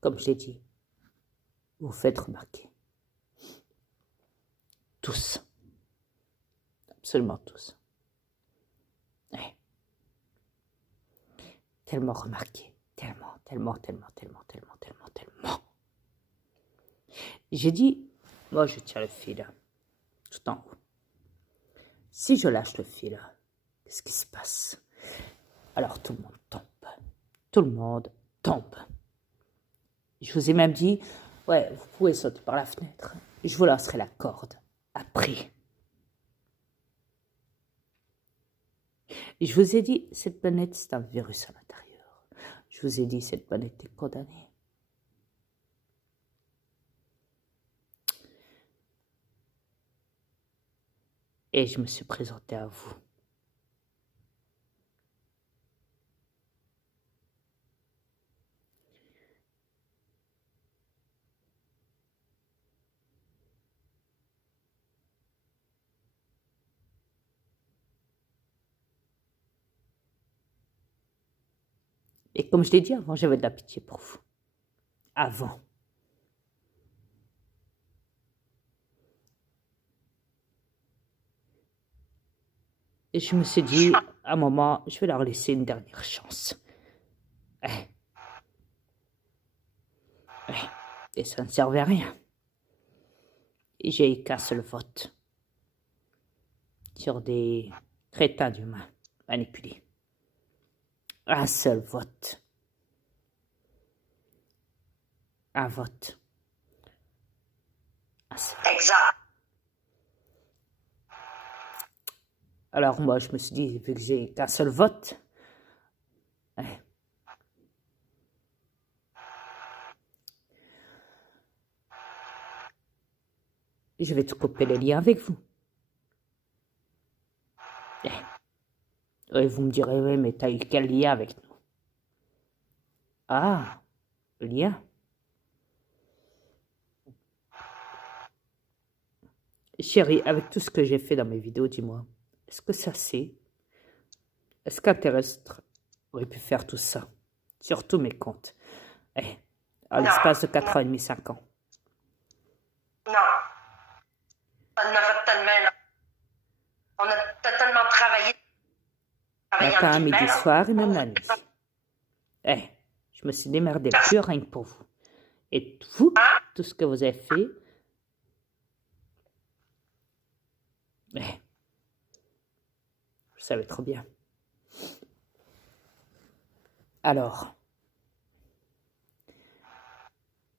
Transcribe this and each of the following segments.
comme je l'ai dit, vous faites remarquer. Tous. Absolument tous. Ouais. Tellement remarqué. Tellement. J'ai dit, moi je tiens le fil, tout en haut. Si je lâche le fil, qu'est-ce qui se passe? Alors tout le monde tombe. Tout le monde tombe. Je vous ai même dit, ouais, vous pouvez sauter par la fenêtre. Je vous lancerai la corde. Après. Et je vous ai dit, cette planète, c'est un virus à l'intérieur. Je vous ai dit, cette planète est condamnée. Et je me suis présenté à vous. Et comme je l'ai dit avant, j'avais de la pitié pour vous. Avant. Et je me suis dit, à un moment, je vais leur laisser une dernière chance. Et ça ne servait à rien. Et j'ai eu qu'un seul vote. Sur des crétins d'humains manipulés. Un seul vote. Un vote. Un seul. Exact. Alors moi, je me suis dit, vu que j'ai qu'un seul vote, je vais tout couper les liens avec vous. Et vous me direz, oui, mais t'as eu quel lien avec nous? Ah, le lien. Chérie, avec tout ce que j'ai fait dans mes vidéos, dis-moi, est-ce que ça c'est? Est-ce qu'un terrestre aurait pu faire tout ça? Sur tous mes comptes. À l'espace de 4 ans et demi, 5 ans. Non. On a fait tellement, là. On a totalement travaillé. Matin, midi, soir et même la nuit. Je me suis démerdée plus rien que pour vous. Et vous, tout ce que vous avez fait, vous savez trop bien. Alors,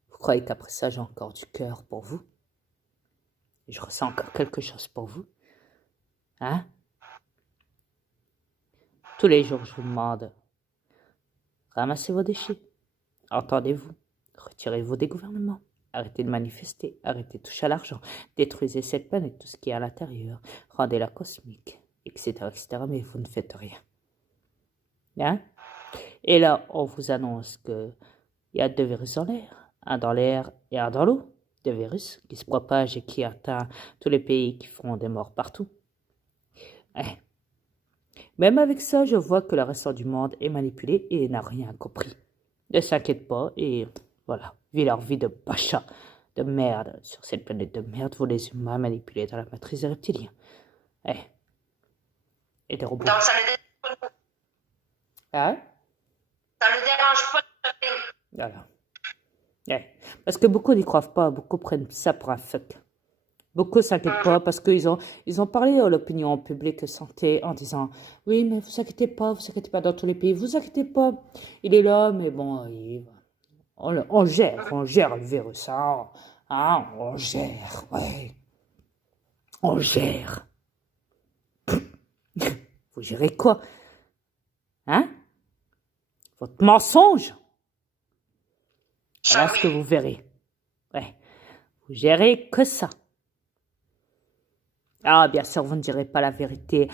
vous croyez qu'après ça, j'ai encore du cœur pour vous? Et je ressens encore quelque chose pour vous? Hein? Tous les jours, je vous demande, ramassez vos déchets. Entendez-vous? Retirez-vous des gouvernements. Arrêtez de manifester. Arrêtez de toucher à l'argent. Détruisez cette planète, tout ce qui est à l'intérieur. Rendez-la cosmique, etc., etc. Mais vous ne faites rien. Hein? Et là, on vous annonce qu'il y a 2 virus dans l'air. Un dans l'air et un dans l'eau. 2 virus qui se propagent et qui atteignent tous les pays, qui font des morts partout. Même avec ça, je vois que le reste du monde est manipulé et n'a rien compris. Ne s'inquiète pas et voilà, vivez leur vie de pacha, de merde sur cette planète de merde, vous les humains manipulés dans la matrice des reptiliens. Et des robots. Donc ça le dérange pas. Hein? Ça le dérange pas de shopping. Voilà. Parce que beaucoup n'y croient pas, beaucoup prennent ça pour un fuck. Beaucoup ne s'inquiètent pas parce qu'ils ont parlé à l'opinion publique santé en disant « Oui, mais vous inquiétez pas dans tous les pays, vous inquiétez pas. Il est là, mais bon, on gère le virus, hein, on gère, ouais. On gère. » Vous gérez quoi? Hein? Votre mensonge? Voilà ce que vous verrez. Vous gérez que ça. Ah, bien sûr, vous ne direz pas la vérité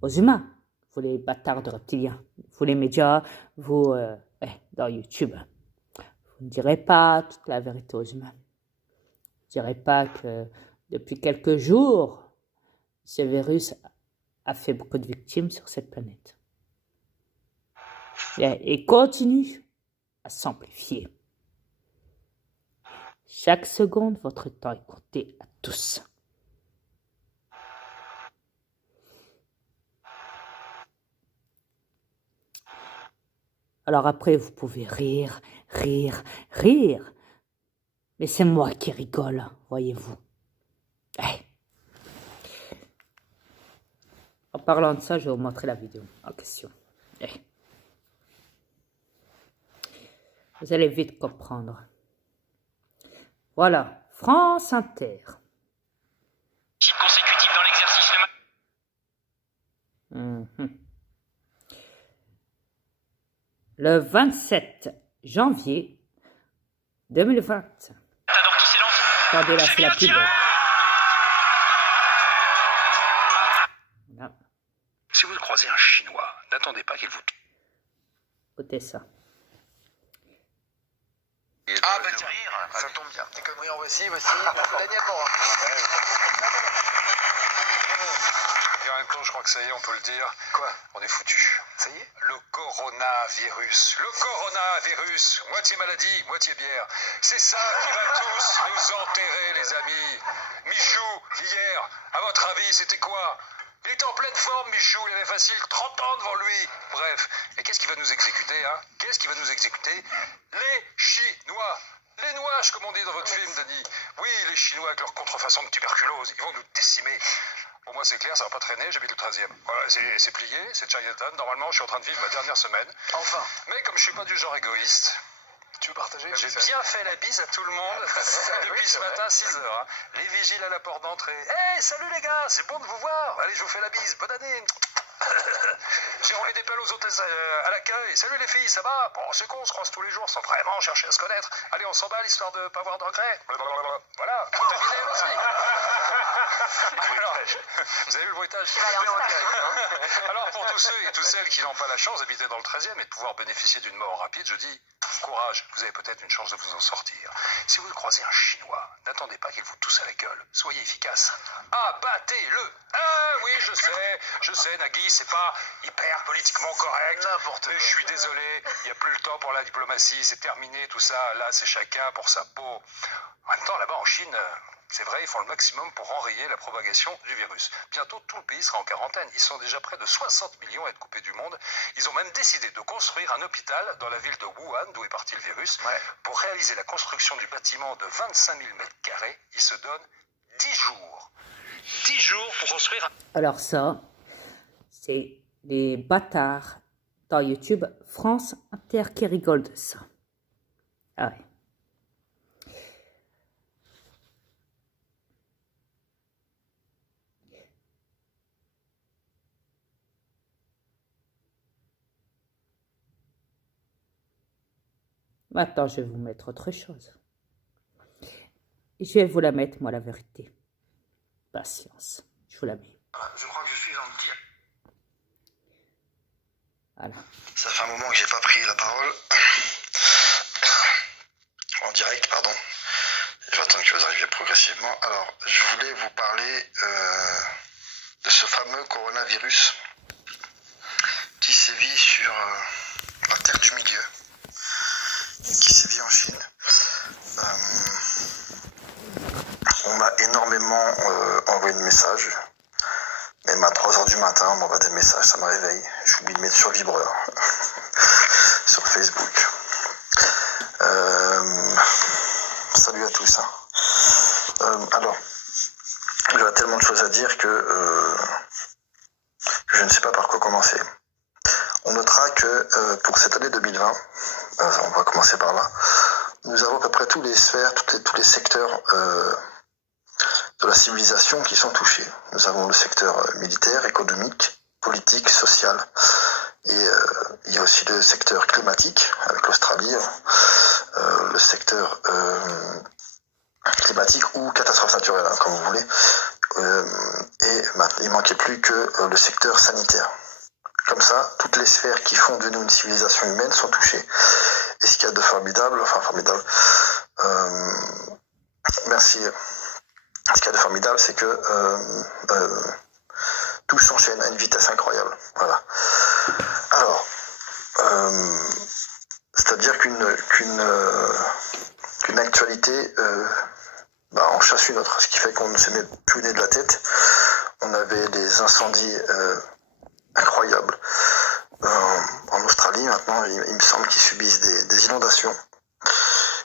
aux humains, vous les bâtards de reptiliens, vous les médias, vous, dans YouTube. Vous ne direz pas toute la vérité aux humains. Vous ne direz pas que depuis quelques jours, ce virus a fait beaucoup de victimes sur cette planète. Et continue à s'amplifier. Chaque seconde, votre temps est compté à tous. Alors après, vous pouvez rire, rire, rire. Mais c'est moi qui rigole, voyez-vous. Eh. En parlant de ça, je vais vous montrer la vidéo en question. Eh. Vous allez vite comprendre. Voilà, France Inter. Consécutif dans l'exercice Le 27 janvier 2020. Matador qui s'élance. Attendez, là, c'est la plus belle. Voilà. Si vous croisez un Chinois, n'attendez pas qu'il vous... Écoutez ça. Ah bah tiens, ça tombe bien. Des conneries en voici. Daniel Morin. Et en même temps, je crois que ça y est, on peut le dire. Quoi? On est foutu. Ça y est? Le coronavirus. Le coronavirus. Moitié maladie, moitié bière. C'est ça qui va tous nous enterrer, les amis. Michou, hier, à votre avis, c'était quoi? Il était en pleine forme, Michou. Il avait facile 30 ans devant lui. Bref. Et qu'est-ce qui va nous exécuter, hein? Qu'est-ce qui va nous exécuter? Les Chinois. Les nouages, comme on dit dans votre film, Denis. Oui, les Chinois avec leur contrefaçon de tuberculose. Ils vont nous décimer. Pour moi, c'est clair, ça va pas traîner, j'habite le 13e. Voilà, c'est plié, c'est Chinatown. Normalement, je suis en train de vivre ma dernière semaine. Enfin. Mais comme je suis pas du genre égoïste, Tu veux partager? j'ai bien fait la bise à tout le monde depuis ce matin, 6h. Hein. Les vigiles à la porte d'entrée. Hey, salut les gars, c'est bon de vous voir. Allez, je vous fais la bise, bonne année. J'ai envoyé des pelles aux hôtesses à l'accueil. Salut les filles, ça va? Bon, c'est con, on se croise tous les jours sans vraiment chercher à se connaître. Allez, on s'emballe histoire de pas avoir de regrets. Voilà, contaminé aussi. Alors, vous avez vu le bruitage? Alors, pour tous ceux et toutes celles qui n'ont pas la chance d'habiter dans le 13e et de pouvoir bénéficier d'une mort rapide, je dis courage, vous avez peut-être une chance de vous en sortir. Si vous croisez un Chinois, n'attendez pas qu'il vous tousse à la gueule. Soyez efficace. Abattez-le. Ah oui, je sais, Nagui, c'est pas hyper politiquement correct. N'importe Mais quoi. je suis désolé, il n'y a plus le temps pour la diplomatie, c'est terminé, tout ça. Là, c'est chacun pour sa peau. En même temps, là-bas en Chine, c'est vrai, ils font le maximum pour enrayer la propagation du virus. Bientôt, tout le pays sera en quarantaine. Ils sont déjà près de 60 millions à être coupés du monde. Ils ont même décidé de construire un hôpital dans la ville de Wuhan, d'où est parti le virus. Ouais. Pour réaliser la construction du bâtiment de 25 000 mètres carrés, ils se donnent 10 jours. 10 jours pour construire un... Alors ça, c'est les bâtards dans YouTube France Inter qui rigolent de ça. Ah ouais. Maintenant, je vais vous mettre autre chose. Je vais vous la mettre, moi, la vérité. Patience, je vous la mets. Je crois que je suis en direct. Voilà. Ça fait un moment que j'ai pas pris la parole. En direct, pardon. Je vais attendre que vous arriviez progressivement. Alors, je voulais vous parler de ce fameux coronavirus qui sévit sur la Terre du Milieu, qui sévit en Chine. On m'a énormément envoyé de messages. Même à 3h du matin, on m'envoie des messages, ça me réveille. J'oublie de mettre sur vibreur sur Facebook. Salut à tous. Alors, j'aurais tellement de choses à dire que je ne sais pas par quoi commencer. On notera que pour cette année 2020, on va commencer par là, nous avons à peu près toutes les sphères, tous les secteurs de la civilisation qui sont touchés. Nous avons le secteur militaire, économique, politique, social, et il y a aussi le secteur climatique avec l'Australie, le secteur climatique ou catastrophe naturelle, hein, comme vous voulez, et il manquait plus que le secteur sanitaire. Comme ça, toutes les sphères qui font de nous une civilisation humaine sont touchées. Et ce qu'il y a de formidable, merci. Ce qu'il y a de formidable, c'est que tout s'enchaîne à une vitesse incroyable. Voilà. Alors, c'est-à-dire qu'une une actualité en chasse une autre, ce qui fait qu'on ne s'est même plus né de la tête. On avait des incendies incroyables. En Australie, maintenant, il me semble qu'ils subissent des inondations.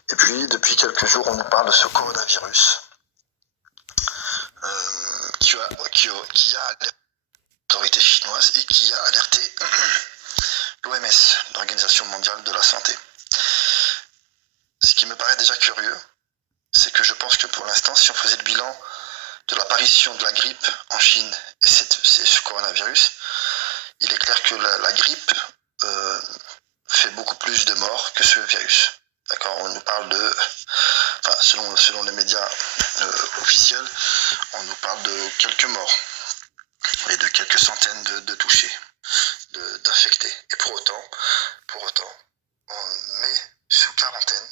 Et puis, depuis quelques jours, on nous parle de ce coronavirus qui a alerté l'autorité chinoise et qui a alerté l'OMS, l'Organisation mondiale de la santé. Ce qui me paraît déjà curieux, c'est que je pense que pour l'instant, si on faisait le bilan de l'apparition de la grippe en Chine et ce coronavirus, il est clair que la grippe fait beaucoup plus de morts que ce virus. D'accord, on nous parle selon les médias officiels, on nous parle de quelques morts et de quelques centaines de touchés, d'infectés. Et pour autant, on met sous quarantaine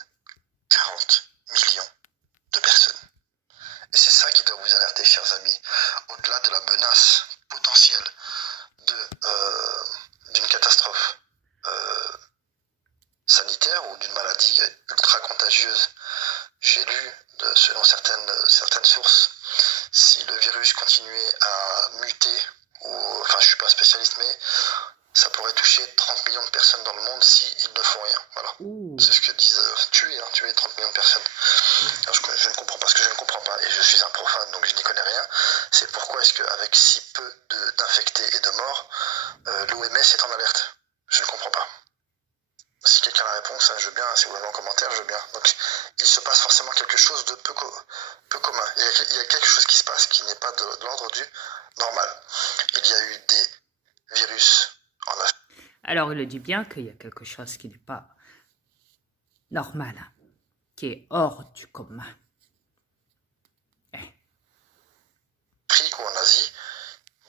40 millions de personnes. Et c'est ça qui doit vous alerter, chers amis, au-delà de la menace potentielle d'une catastrophe sanitaire ou d'une maladie ultra contagieuse. J'ai lu, selon certaines sources, si le virus continuait à muter, je suis pas spécialiste, mais ça pourrait toucher 30 millions de personnes dans le monde s'ils ne font rien. Voilà. C'est ce que disent tuer 30 millions de personnes. Alors, je ne comprends pas ce que je ne comprends pas, et je suis un profane, donc je n'y connais rien. C'est pourquoi est-ce qu'avec si peu d'infectés et de morts, l'OMS est en alerte. Je ne comprends pas. Si quelqu'un a la réponse, je veux bien, si vous l'avez en commentaire, je veux bien. Donc, il se passe forcément quelque chose de peu commun. Il y a quelque chose qui se passe qui n'est pas de l'ordre du normal. Il y a eu des virus en Afrique. Alors, il dit bien qu'il y a quelque chose qui n'est pas normal, qui est hors du commun. Afrique ou en Asie,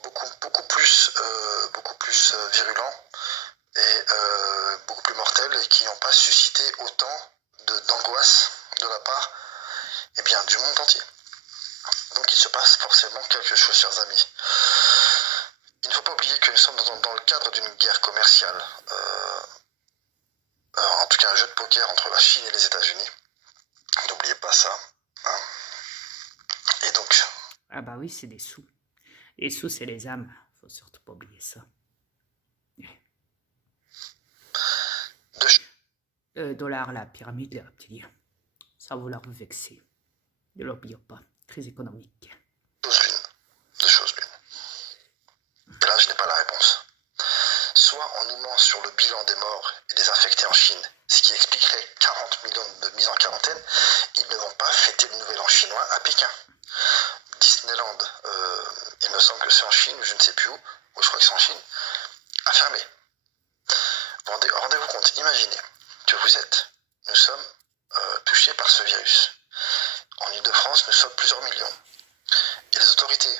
beaucoup plus virulents et beaucoup plus mortels et qui n'ont pas suscité autant d'angoisse de la part du monde entier. Donc il se passe forcément quelque chose, chers amis. Il ne faut pas oublier que nous sommes dans le cadre d'une guerre commerciale, en tout cas un jeu de poker entre la Chine et les États-Unis. N'oubliez pas ça. Hein. Et donc... Ah bah oui, c'est des sous. Les sous, c'est les âmes. Faut surtout pas oublier ça. Dollar, la pyramide, les reptiliens. Ça va leur vexer. Ne l'oublions pas. Crise économique. Deux choses l'une. Et là, je n'ai pas la réponse. Soit on nous ment sur le bilan des morts et des infectés en Chine, ce qui expliquerait 40 millions de mises en quarantaine. Ils ne vont pas fêter le nouvel an chinois à Pékin. Disneyland, il me semble que c'est en Chine, je ne sais plus où je crois que c'est en Chine, a fermé. Rendez-vous compte, imaginez que nous sommes touchés par ce virus. En Ile-de-France, nous sommes plusieurs millions. Et les autorités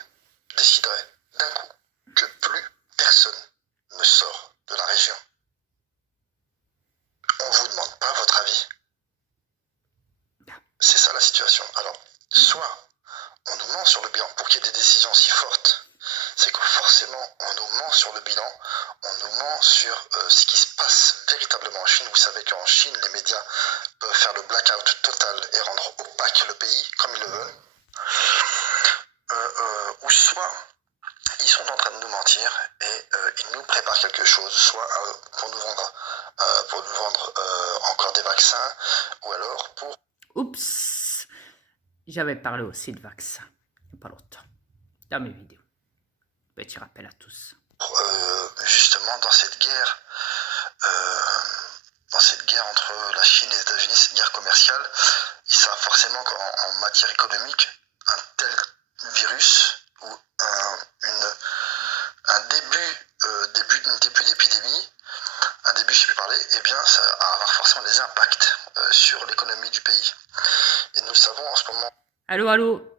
décideraient d'un coup que plus personne ne sort de la région. On ne vous demande pas votre avis. C'est ça la situation. Alors, soit on nous ment sur le bilan pour qu'il y ait des décisions si fortes, c'est que forcément on nous ment sur le bilan, on nous ment sur ce qui se passe véritablement en Chine. Vous savez qu'en Chine, les médias peuvent faire le blackout total et rendre opaque le pays comme ils le veulent. Ou soit ils sont en train de nous mentir et ils nous préparent quelque chose, soit pour nous vendre encore des vaccins, ou alors pour... Oups, j'avais parlé aussi de vaccins, il n'y a pas longtemps, dans mes vidéos. Petit rappel à tous. Justement, dans cette guerre entre la Chine et les États-Unis, cette guerre commerciale, il sera forcément qu'en matière économique, un tel virus ou un début d'épidémie, un début, je ne sais plus parler, eh bien, ça va avoir forcément des impacts sur l'économie du pays. Et nous le savons en ce moment. Allô.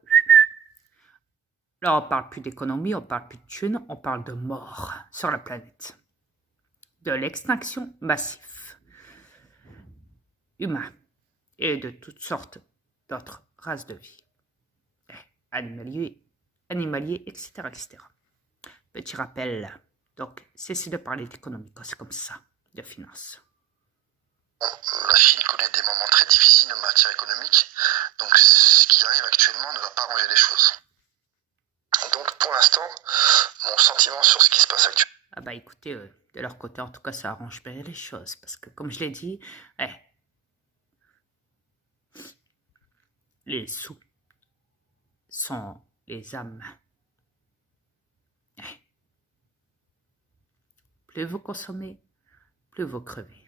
Là, on parle plus d'économie, on parle plus de thunes, on parle de mort sur la planète. De l'extinction massive humaine et de toutes sortes d'autres races de vie. Animaliers, etc., etc. Petit rappel, donc, cessez de parler d'économie, c'est comme ça, de finances. La Chine connaît des moments très difficiles en matière économique, donc ce qui arrive actuellement ne va pas arranger les choses. Donc pour l'instant, mon sentiment sur ce qui se passe actuellement. Ah bah écoutez, de leur côté, en tout cas, ça arrange bien les choses. Parce que, comme je l'ai dit, les sous sont les âmes. Plus vous consommez, plus vous crevez.